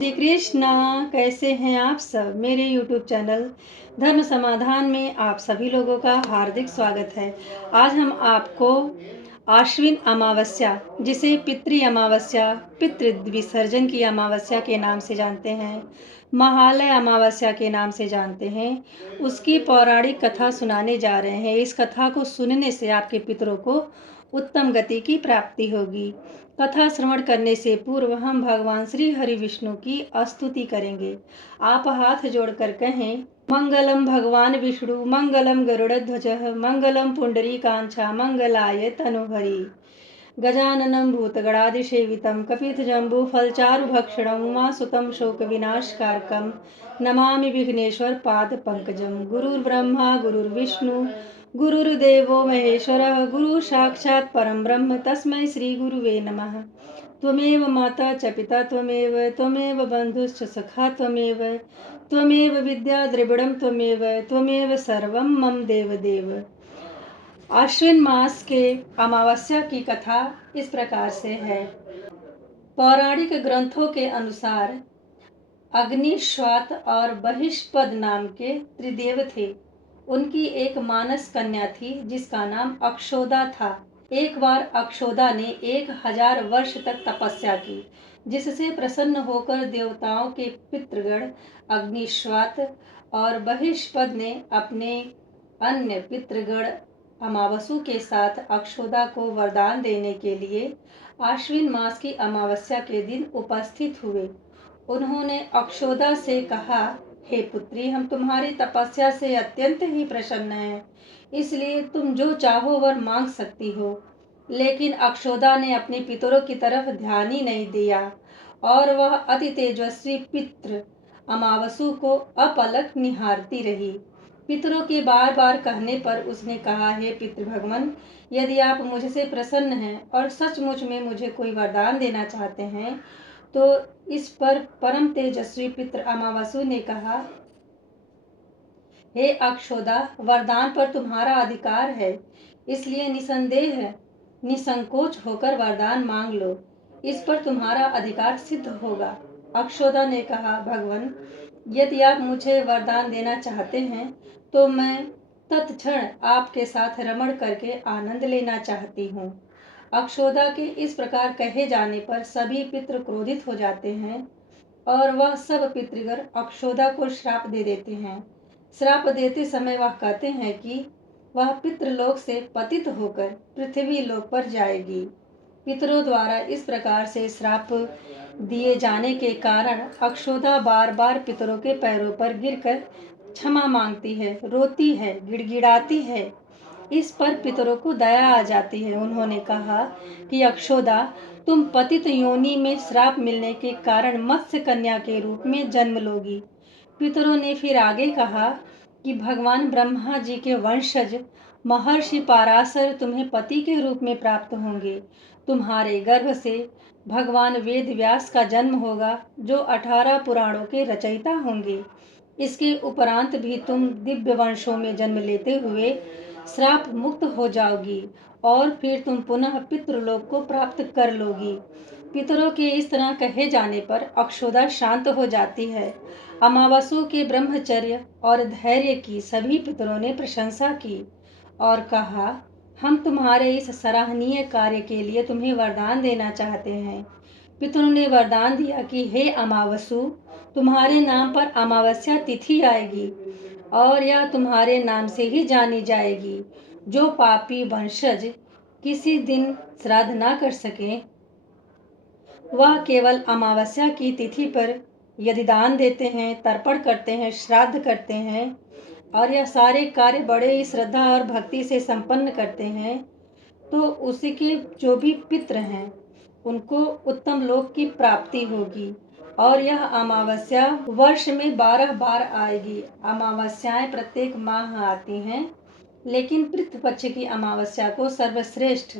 श्री कृष्णा। कैसे हैं आप सब? मेरे YouTube चैनल धर्म समाधान में आप सभी लोगों का हार्दिक स्वागत है। आज हम आपको आश्विन अमावस्या, जिसे पितृ अमावस्या, पितृ विसर्जन की अमावस्या के नाम से जानते हैं, महालय अमावस्या के नाम से जानते हैं, उसकी पौराणिक कथा सुनाने जा रहे हैं। इस कथा को सुनने से आपके पितरों को उत्तम गति की प्राप्ति होगी। कथा श्रवण करने से पूर्व हम भगवान श्री हरि विष्णु की स्तुति करेंगे। आप हाथ जोड़कर कहें, मंगलम भगवान विष्णु, मंगलम गरुड़ध्वज, मंगलम पुंडरीकांचा, मंगलाय तनुहरि। गजाननं भूतगणादिसेवितं कपितजम्बूफलचारुभक्षणं उमासुतं शोकविनाशकारकं नमामि विघ्नेश्वरपादपङ्कजं। गुरुर्ब्रह्मा गुरुर्विष्णु गुरुर्देवो महेश्वरः, गुरुः साक्षात् परं ब्रह्म, तस्मै श्रीगुरुवे नमः। त्वमेव माता च पिता त्वमेव बन्धुश्च सखा त्वमेव विद्या द्रविणं त्वमेव सर्वं मम देवदेव। आश्विन मास के अमावस्या की कथा इस प्रकार से है। पौराणिक ग्रंथों के अनुसार अग्नि, श्वात और बहिष्पद नाम के त्रिदेव थे। उनकी एक मानस कन्या थी जिसका नाम अक्षोदा था। एक बार अक्षोदा ने 1000 वर्ष तक तपस्या की, जिससे प्रसन्न होकर देवताओं के पितृगण अग्निश्वात और बहिष्पद ने अपने अन्य पितृगण अमावसु के साथ अक्षोदा को वरदान देने के लिए आश्विन मास की अमावस्या के दिन उपस्थित हुए। उन्होंने अक्षोदा से कहा, हे पुत्री, हम तुम्हारी तपस्या से अत्यंत ही प्रसन्न हैं, इसलिए तुम जो चाहो वर मांग सकती हो। लेकिन अक्षोदा ने अपने पितरों की तरफ ध्यान ही नहीं दिया और वह अति तेजस्वी पितृ अमावसु को अपलक निहारती रही। पितरों के बार बार कहने पर उसने कहा, हे पितृ भगवान, यदि आप मुझसे प्रसन्न हैं और सचमुच में मुझे कोई वरदान देना चाहते हैं, तो इस पर परम तेजस्वी पितृ अमावसु ने कहा, हे अक्षोदा, वरदान पर तुम्हारा अधिकार है, इसलिए निसंदेह निसंकोच होकर वरदान मांग लो। इस पर तुम्हारा अधिकार सिद्ध होगा। अक्षोदा ने कहा, भगवान, यदि आप मुझे वरदान देना चाहते हैं तो मैं तत्क्षण आपके साथ रमण करके आनंद लेना चाहती हूँ। अक्षोदा के इस प्रकार कहे जाने पर सभी पितृ क्रोधित हो जाते हैं और वह सब पितृगण अक्षोदा को श्राप दे देते हैं। श्राप देते समय वह कहते हैं कि वह पितृलोक से पतित होकर पृथ्वी लोक पर जाएगी। पितरों द्वारा इस प्रकार से श्राप दिए जाने के कारण अक्षोदा बार बार पितरों के पैरों पर गिरकर क्षमा मांगती है, रोती है, गिड़गिड़ाती है। इस पर पितरों को दया आ जाती है। उन्होंने कहा कि अक्षोदा, तुम पतित योनि में श्राप मिलने के कारण मत्स्य कन्या के रूप में जन्म लोगी। पितरों ने फिर आगे कहा कि भगवान ब्रह्मा जी के वंशज महर्षि पाराशर तुम्हें पति के रूप में प्राप्त होंगे। तुम्हारे गर्भ से भगवान वेद व्यास का जन्म होगा, जो 18 पुराणों के रचयिता होंगे। इसके उपरांत भी तुम दिव्य वंशों में जन्म लेते हुए श्राप मुक्त हो जाओगी और फिर तुम पुनः पितृलोक को प्राप्त कर लोगी। पितरों के इस तरह कहे जाने पर अक्षोदा शांत हो जाती है। अमावसु के ब्रह्मचर्य और धैर्य की सभी पितरों ने प्रशंसा की और कहा, हम तुम्हारे इस सराहनीय कार्य के लिए तुम्हें वरदान देना चाहते हैं। पितरों ने वरदान दिया कि हे अमावसु, तुम्हारे नाम पर अमावस्या तिथि आएगी और यह तुम्हारे नाम से ही जानी जाएगी। जो पापी वंशज किसी दिन श्राद्ध ना कर सके, वह केवल अमावस्या की तिथि पर यदि दान देते हैं, तर्पण करते हैं, श्राद्ध करते हैं और यह सारे कार्य बड़े ही श्रद्धा और भक्ति से संपन्न करते हैं, तो उसी के जो भी पितृ हैं उनको उत्तम लोक की प्राप्ति होगी। और यह अमावस्या वर्ष में 12 बार आएगी। अमावस्याएं प्रत्येक माह आती हैं, लेकिन पितृपक्ष की अमावस्या को सर्वश्रेष्ठ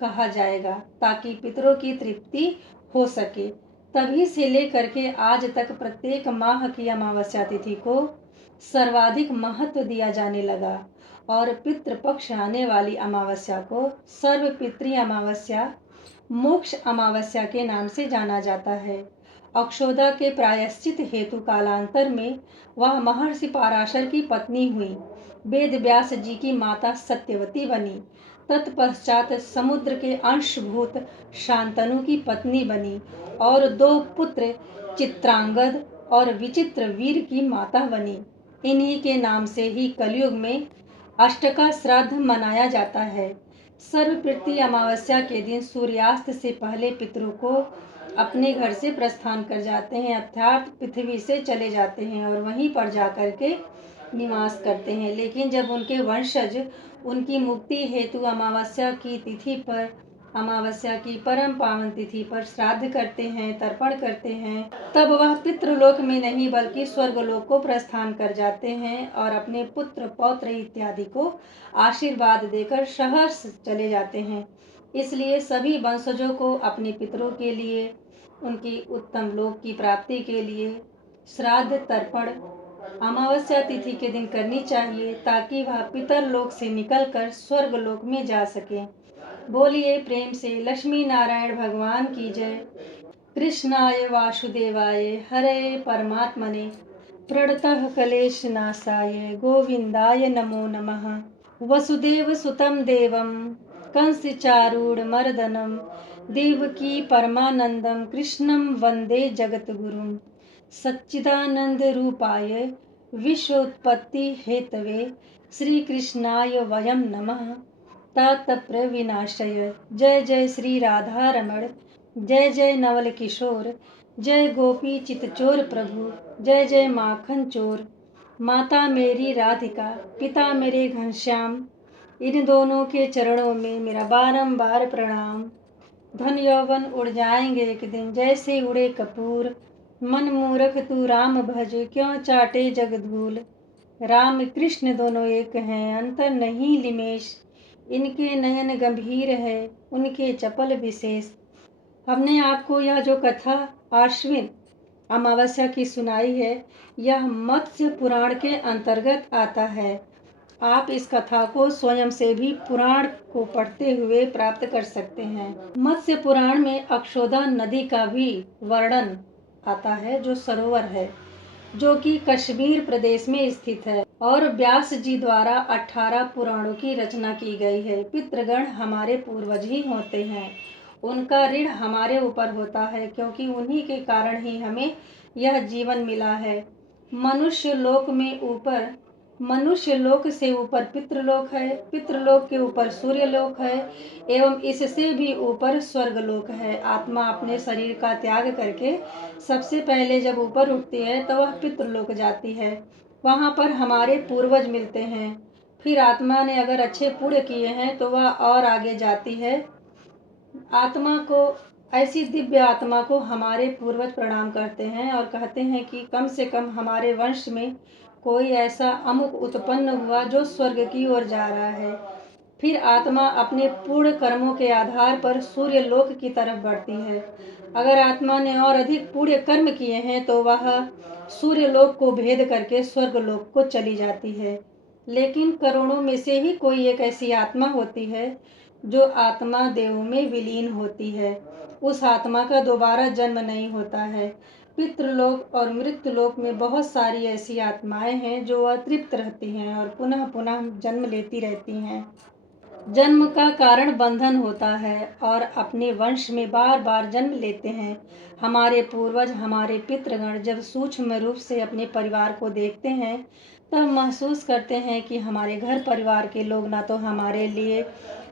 कहा जाएगा ताकि पितरों की तृप्ति हो सके। तभी से लेकर के आज तक प्रत्येक माह की अमावस्या तिथि को सर्वाधिक महत्व दिया जाने लगा और पितृपक्ष आने वाली अमावस्या को सर्वपितृ अमावस्या, मोक्ष अमावस्या के नाम से जाना जाता है। अक्षोदा के प्रायश्चित हेतु कालांतर में वह महर्षि पराशर की पत्नी हुई, वेद व्यास जी की माता सत्यवती बनी। तत्पश्चात समुद्र के अंशभूत शांतनु की पत्नी बनी और 2 पुत्र चित्रांगद और विचित्र वीर की माता बनी। इन्हीं के नाम से ही कलयुग में अष्टका श्राद्ध मनाया जाता है। सर्वप्रति अमावस्या के दिन सूर्यास्त से पहले पितरों को अपने घर से प्रस्थान कर जाते हैं, अर्थात पृथ्वी से चले जाते हैं और वहीं पर जाकर के निवास करते हैं। लेकिन जब उनके वंशज उनकी मुक्ति हेतु अमावस्या की परम पावन तिथि पर श्राद्ध करते हैं, तर्पण करते हैं, तब वह पितृलोक में नहीं बल्कि स्वर्गलोक को प्रस्थान कर जाते हैं और अपने पुत्र पौत्र इत्यादि को आशीर्वाद देकर सहर्ष चले जाते हैं। इसलिए सभी वंशजों को अपने पितरों के लिए, उनकी उत्तम लोक की प्राप्ति के लिए श्राद्ध तर्पण अमावस्या तिथि के दिन करनी चाहिए, ताकि वह पितर लोक से निकलकर स्वर्ग लोक में जा सके। बोलिए प्रेम से लक्ष्मी नारायण भगवान की जय। कृष्णाय वासुदेवाय हरे परमात्मने प्रणतः क्लेश नाशाय गोविंदाय नमो नमः। वसुदेव सुतं देवं कंसचारूढ़ मर्दनम देवकी परमानंदम कृष्णं वंदे जगतगुरुं। सच्चिदानंद रूपाय विश्वोत्पत्ति हेतवे श्री कृष्णाय वयं नमः। तातप्र विनाशय। जय जय श्री राधा रमण, जय जय नवल किशोर, जय गोपी चितचोर प्रभु, जय जय माखन चोर। माता मेरी राधिका, पिता मेरे घनश्याम, इन दोनों के चरणों में मेरा बारंबार प्रणाम। धन यौवन उड़ जाएंगे एक दिन जैसे उड़े कपूर, मन मूर्ख तू राम भज क्यों चाटे जग धूल। राम कृष्ण दोनों एक हैं अंतर नहीं लिमेश, इनके नयन गंभीर है उनके चपल विशेष। हमने आपको यह जो कथा आश्विन अमावस्या की सुनाई है, यह मत्स्य पुराण के अंतर्गत आता है। आप इस कथा को स्वयं से भी पुराण को पढ़ते हुए प्राप्त कर सकते हैं। मत्स्य पुराण में अक्षोदा नदी का भी वर्णन आता है, जो सरोवर है, जो कि कश्मीर प्रदेश में स्थित है और व्यास जी द्वारा 18 पुराणों की रचना की गई है। पितृगण हमारे पूर्वज ही होते हैं, उनका ऋण हमारे ऊपर होता है, क्योंकि उन्हीं के कारण ही हमें यह जीवन मिला है। मनुष्य लोक से ऊपर पितृलोक है, पितृलोक के ऊपर सूर्यलोक है एवं इससे भी ऊपर स्वर्गलोक है। आत्मा अपने शरीर का त्याग करके सबसे पहले जब ऊपर उठती है तो वह पितृलोक जाती है, वहाँ पर हमारे पूर्वज मिलते हैं। फिर आत्मा ने अगर अच्छे पुण्य किए हैं तो वह और आगे जाती है। ऐसी दिव्य आत्मा को हमारे पूर्वज प्रणाम करते हैं और कहते हैं कि कम से कम हमारे वंश में कोई ऐसा अमुक उत्पन्न हुआ जो स्वर्ग की ओर जा रहा है। फिर आत्मा अपने पूर्ण कर्मों के आधार पर सूर्य लोक की तरफ बढ़ती है। अगर आत्मा ने और अधिक पुण्य कर्म किए हैं तो वह सूर्य लोक को भेद करके स्वर्ग लोक को चली जाती है। लेकिन करोड़ों में से ही कोई एक ऐसी आत्मा होती है जो आत्मा देव में विलीन होती है। उस आत्मा का दोबारा जन्म नहीं होता है। पितृलोक और मृत्युलोक में बहुत सारी ऐसी आत्माएं हैं जो अतृप्त रहती हैं और पुनः पुनः जन्म लेती रहती हैं। जन्म का कारण बंधन होता है और अपने वंश में बार बार जन्म लेते हैं। हमारे पूर्वज, हमारे पितृगण जब सूक्ष्म रूप से अपने परिवार को देखते हैं तब महसूस करते हैं कि हमारे घर परिवार के लोग ना तो हमारे लिए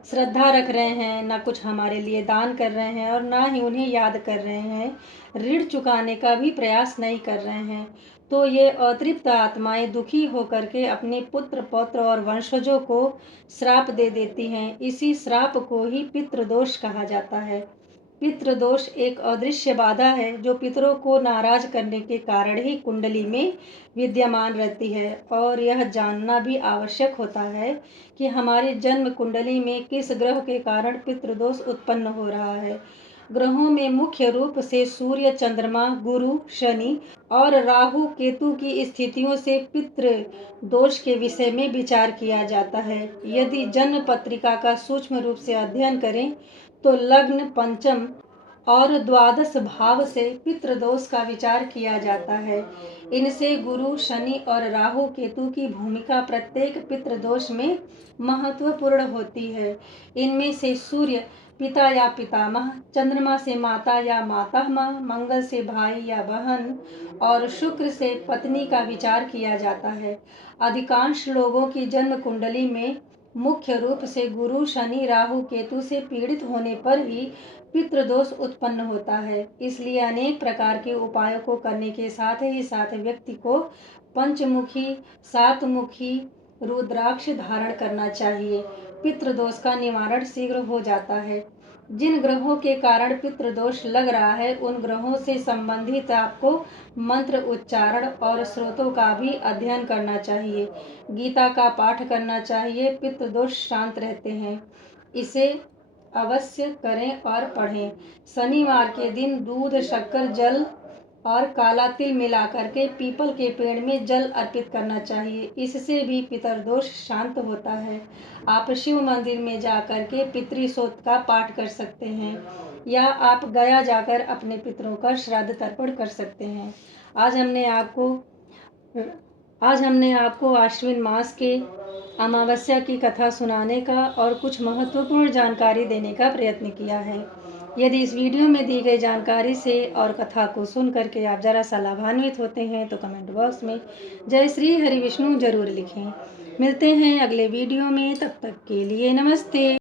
श्रद्धा रख रहे हैं, ना कुछ हमारे लिए दान कर रहे हैं और ना ही उन्हें याद कर रहे हैं, ऋण चुकाने का भी प्रयास नहीं कर रहे हैं। तो ये अतृप्त आत्माएं दुखी होकर के अपने पुत्र पौत्र और वंशजों को श्राप दे देती हैं। इसी श्राप को ही पितृदोष कहा जाता है। पितृदोष एक अदृश्य बाधा है जो पितरों को नाराज करने के कारण ही कुंडली में विद्यमान रहती है और यह जानना भी आवश्यक होता है कि हमारी जन्म कुंडली में किस ग्रह के कारण पितृदोष उत्पन्न हो रहा है। ग्रहों में मुख्य रूप से सूर्य, चंद्रमा, गुरु, शनि और राहु केतु की स्थितियों से पितृ दोष के विषय में विचार किया जाता है। यदि जन्म पत्रिका का सूक्ष्म रूप से अध्ययन करें तो लग्न पंचम और द्वादश भाव से पितृदोष का विचार किया जाता है। इनसे गुरु, शनि और राहु केतु की भूमिका प्रत्येक पितृदोष में महत्वपूर्ण होती है। इनमें से सूर्य पिता या पितामह, चंद्रमा से माता या मातामह, मंगल से भाई या बहन और शुक्र से पत्नी का विचार किया जाता है। अधिकांश लोगों की जन्म कुंडली में मुख्य रूप से गुरु, शनि, राहु, केतु से पीड़ित होने पर ही पितृदोष उत्पन्न होता है। इसलिए अनेक प्रकार के उपायों को करने के साथ ही साथ व्यक्ति को पंचमुखी, सातमुखी रुद्राक्ष धारण करना चाहिए। पितृदोष का निवारण शीघ्र हो जाता है। जिन ग्रहों के कारण पितृदोष लग रहा है उन ग्रहों से संबंधित आपको मंत्र उच्चारण और स्रोतों का भी अध्ययन करना चाहिए। गीता का पाठ करना चाहिए। पितृदोष शांत रहते हैं, इसे अवश्य करें और पढ़ें। शनिवार के दिन दूध, शक्कर, जल और काला तिल मिलाकर के पीपल के पेड़ में जल अर्पित करना चाहिए। इससे भी पितृदोष शांत होता है। आप शिव मंदिर में जाकर के पितृसूक्त का पाठ कर सकते हैं या आप गया जाकर अपने पितरों का श्राद्ध तर्पण कर सकते हैं। आज हमने आपको आश्विन मास के अमावस्या की कथा सुनाने का और कुछ महत्वपूर्ण जानकारी देने का प्रयत्न किया है। यदि इस वीडियो में दी गई जानकारी से और कथा को सुन करके आप जरा सा लाभान्वित होते हैं तो कमेंट बॉक्स में जय श्री हरि विष्णु जरूर लिखें। मिलते हैं अगले वीडियो में, तब तक के लिए नमस्ते।